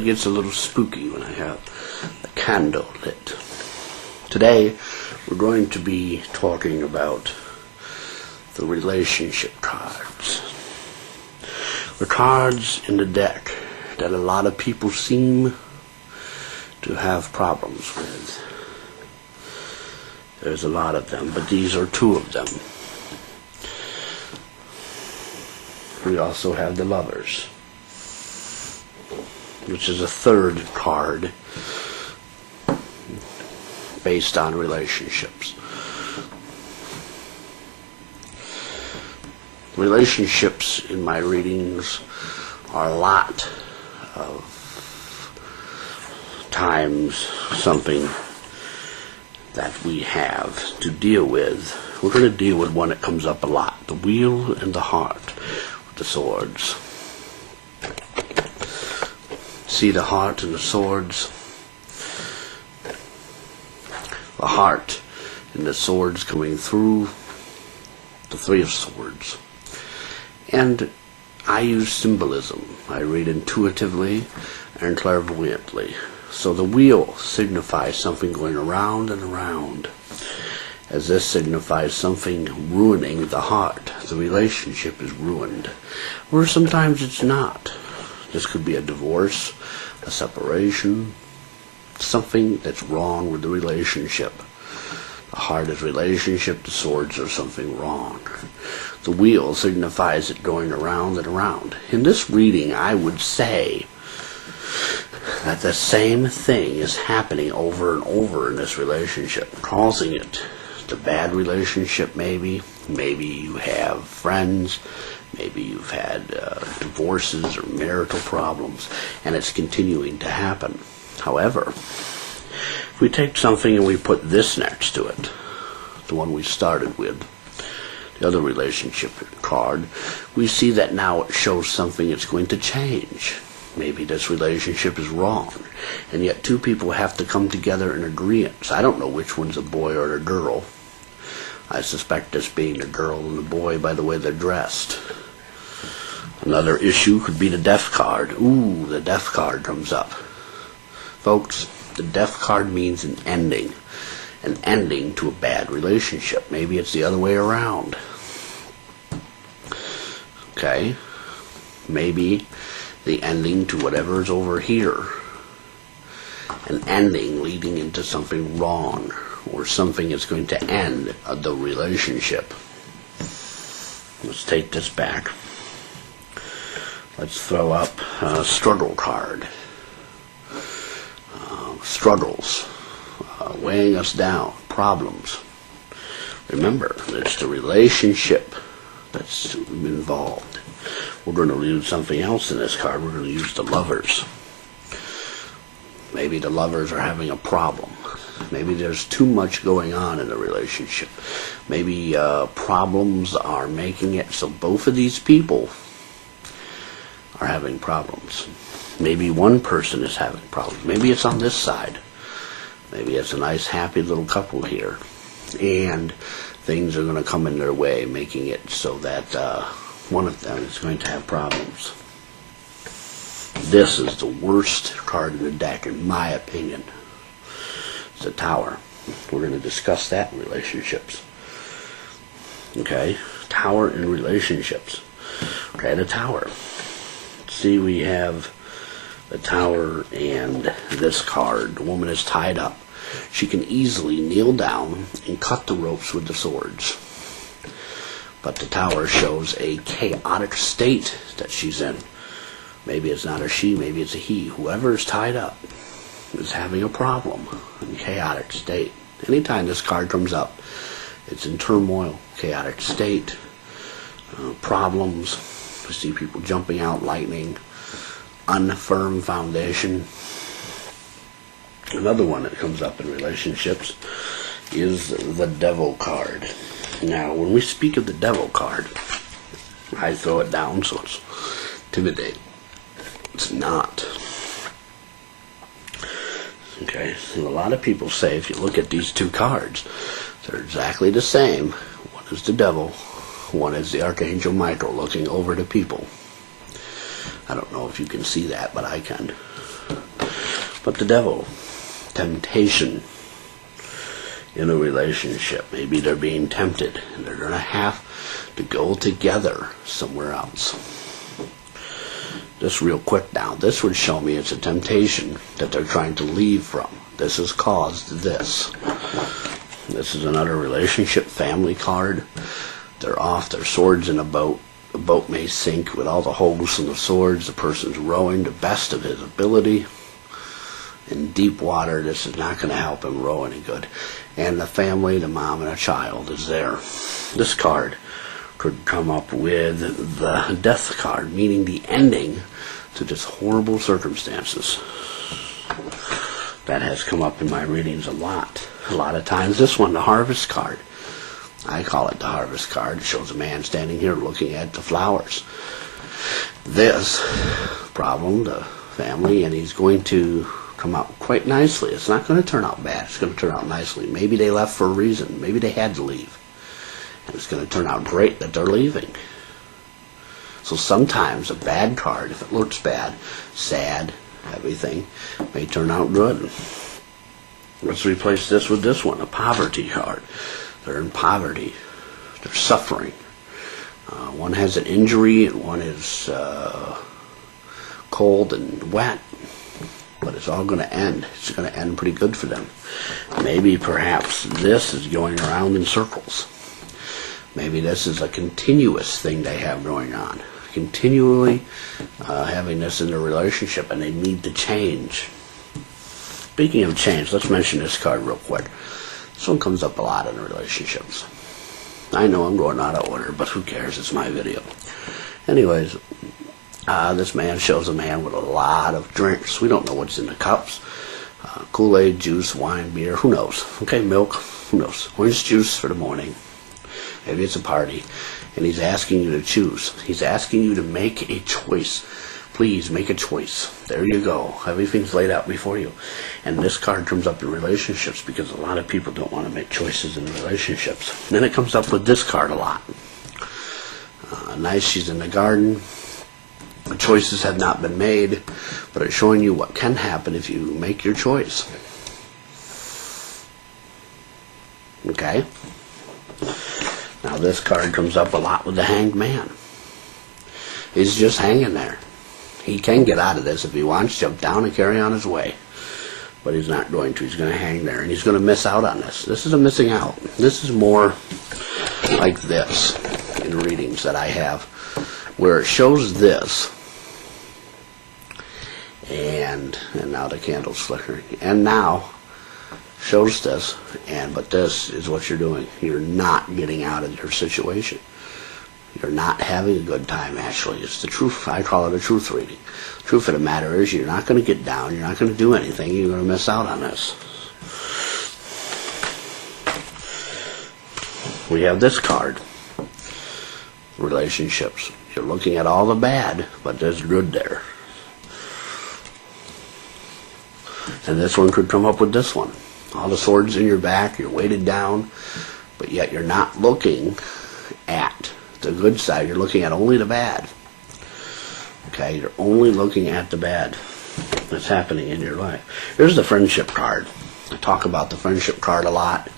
It gets a little spooky when I have a candle lit. Today, we're going to be talking about the relationship cards. The cards in the deck that a lot of people seem to have problems with. There's a lot of them, but these are two of them. We also have the Lovers, which is a third card based on relationships. Relationships in my readings are a lot of times something that we have to deal with. We're going to deal with one that comes up a lot, the Wheel and the Heart with the Swords. See the heart and the swords? The heart and the swords coming through the Three of Swords. And I use symbolism. I read intuitively and clairvoyantly. So the wheel signifies something going around and around, as this signifies something ruining the heart. The relationship is ruined. Or sometimes it's not. This could be a divorce, a separation, something that's wrong with the relationship. The heart is relationship, the swords are something wrong. The wheel signifies it going around and around. In this reading, I would say that the same thing is happening over and over in this relationship, causing it the bad relationship maybe. Maybe you have friends. Maybe you've had divorces or marital problems, and it's continuing to happen. However, if we take something and we put this next to it, the one we started with, the other relationship card, we see that now it shows something that's going to change. Maybe this relationship is wrong, and yet two people have to come together in agreement. I don't know which one's a boy or a girl. I suspect this being a girl and a boy by the way they're dressed. Another issue could be the Death card. Ooh, the Death card comes up. Folks, the Death card means an ending to a bad relationship. Maybe it's the other way around. Okay? Maybe the ending to whatever's over here. An ending leading into something wrong, or something that's going to end the relationship. Let's take this back. Let's throw up a struggle card. Struggles, weighing us down, problems. Remember, it's the relationship that's involved. We're going to use something else in this card. We're going to use the Lovers. Maybe the Lovers are having a problem. Maybe there's too much going on in the relationship. Maybe problems are making it so both of these people are having problems. Maybe one person is having problems. Maybe it's on this side. Maybe it's a nice, happy little couple here. And things are going to come in their way, making it so that one of them is going to have problems. This is the worst card in the deck, in my opinion. It's the Tower. We're going to discuss that in relationships. Okay? Tower in relationships. Okay, the Tower. See, we have the Tower and this card. The woman is tied up. She can easily kneel down and cut the ropes with the swords. But the Tower shows a chaotic state that she's in. Maybe it's not a she, maybe it's a he. Whoever is tied up is having a problem in chaotic state. Anytime this card comes up, it's in turmoil, chaotic state, problems. We see people jumping out, lightning, unfirm foundation. Another one that comes up in relationships is the Devil card. Now, when we speak of the Devil card, I throw it down so it's intimidating. It's not. Okay, and a lot of people say if you look at these two cards, they're exactly the same. One is the Devil, one is the Archangel Michael looking over the people. I don't know if you can see that, but I can. But the devil, temptation in a relationship. Maybe they're being tempted and they're going to have to go together somewhere else. Just real quick now, this would show me it's a temptation that they're trying to leave from. This has caused this. This is another relationship family card. They're off their swords in a boat. The boat may sink with all the holes in the swords. The person's rowing the best of his ability. In deep water, this is not going to help him row any good. And the family, the mom and a child is there. This card could come up with the death card, meaning the ending to just horrible circumstances. That has come up in my readings a lot of times. This one, the harvest card. I call it the harvest card. It shows a man standing here looking at the flowers. This problem, the family, and he's going to come out quite nicely. It's not going to turn out bad. It's going to turn out nicely. Maybe they left for a reason. Maybe they had to leave. And it's going to turn out great that they're leaving. So sometimes a bad card, if it looks bad, sad, everything, may turn out good. Let's replace this with this one, a poverty card. They're in poverty. They're suffering. One has an injury and one is cold and wet. But it's all going to end. It's going to end pretty good for them. Maybe perhaps this is going around in circles. Maybe this is a continuous thing they have going on. Continually having this in their relationship, and they need to change. Speaking of change, let's mention this card real quick. This one comes up a lot in relationships. I know I'm going out of order, but who cares? It's my video. Anyways, this man shows a man with a lot of drinks. We don't know what's in the cups. Kool-Aid, juice, wine, beer, who knows? Okay, milk, who knows? Orange juice for the morning. Maybe it's a party. And he's asking you to choose. He's asking you to make a choice. Please make a choice. There you go. Everything's laid out before you. And this card comes up in relationships because a lot of people don't want to make choices in relationships. Then it comes up with this card a lot. Nice, she's in the garden. The choices have not been made, but it's showing you what can happen if you make your choice. Okay? Now this card comes up a lot with the Hanged Man. He's just hanging there. He can get out of this if he wants, jump down and carry on his way. But he's not going to. He's going to hang there, and he's going to miss out on this. This is a missing out. This is more like this in readings that I have, where it shows this, and now the candle's flickering, and now shows this, but this is what you're doing. You're not getting out of your situation. You're not having a good time, actually. It's the truth. I call it a truth reading. The truth of the matter is you're not going to get down. You're not going to do anything. You're going to miss out on this. We have this card. Relationships. You're looking at all the bad, but there's good there. And this one could come up with this one. All the swords in your back, you're weighted down, but yet you're not looking at the good side. You're looking at only the bad. Okay, you're only looking at the bad that's happening in your life. Here's the friendship card. I talk about the friendship card a lot.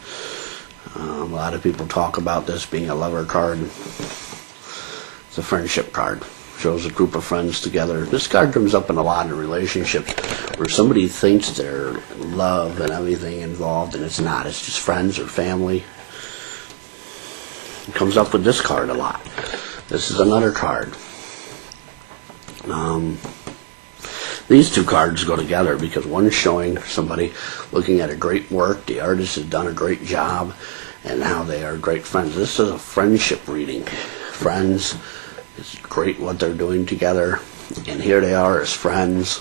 A lot of people talk about this being a lover card. It's a friendship card. Shows a group of friends together. This card comes up in a lot of relationships where somebody thinks they're love and everything involved, and it's not. It's just friends or family. It comes up with this card a lot. This is another card. These two cards go together because one's showing somebody looking at a great work. The artist has done a great job, and now they are great friends. This is a friendship reading. Friends. It's great what they're doing together, and here they are as friends.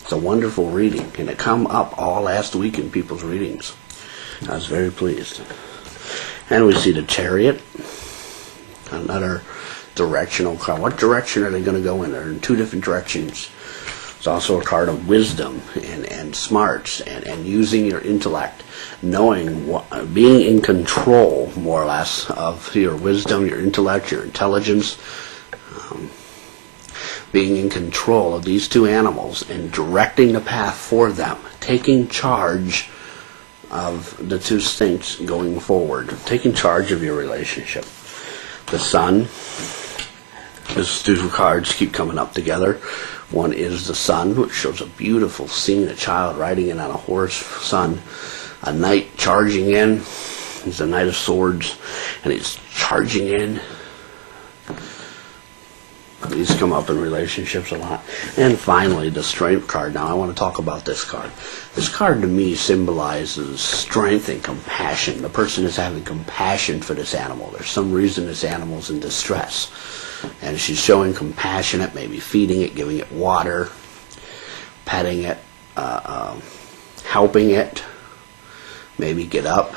It's a wonderful reading, and it come up all last week in people's readings. I was very pleased. And we see the Chariot, another directional card. What direction are they going to go in? They're in two different directions. It's also a card of wisdom and smarts and using your intellect, knowing what, being in control, more or less, of your wisdom, your intellect, your intelligence. being in control of these two animals and directing the path for them, taking charge of the two things going forward, taking charge of your relationship. The Sun, these two cards keep coming up together. One is the Sun, which shows a beautiful scene, a child riding in on a horse, sun. A knight charging in. He's the Knight of Swords, and he's charging in. These come up in relationships a lot. And finally, the Strength card. Now, I want to talk about this card. This card, to me, symbolizes strength and compassion. The person is having compassion for this animal. There's some reason this animal's in distress. And she's showing compassion, maybe feeding it, giving it water, petting it, helping it, maybe get up,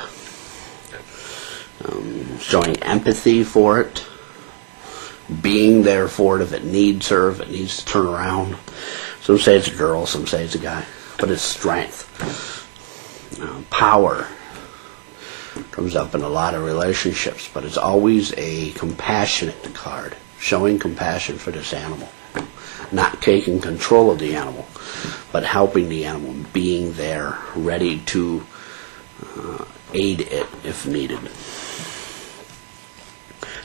showing empathy for it, being there for it if it needs her, if it needs to turn around. Some say it's a girl, some say it's a guy, but it's strength. Power comes up in a lot of relationships, but it's always a compassionate card, showing compassion for this animal. Not taking control of the animal, but helping the animal, being there, ready to aid it if needed.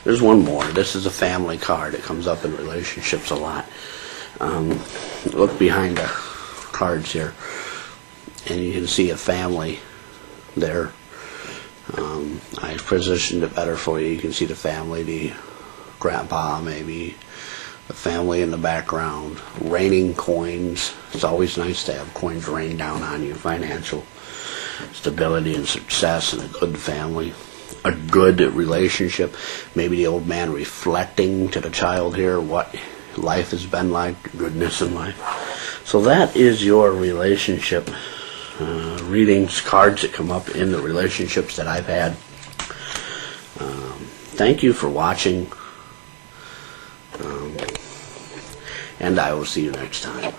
There's one more. This is a family card. It comes up in relationships a lot. Look behind the cards here, and you can see a family there. I positioned it better for you. You can see the family, the grandpa maybe, the family in the background, raining coins. It's always nice to have coins rain down on you. Financial stability and success and a good family, a good relationship. Maybe the old man reflecting to the child here what life has been like, goodness in life. So that is your relationship readings, cards that come up in the relationships that I've had. Thank you for watching, and I will see you next time.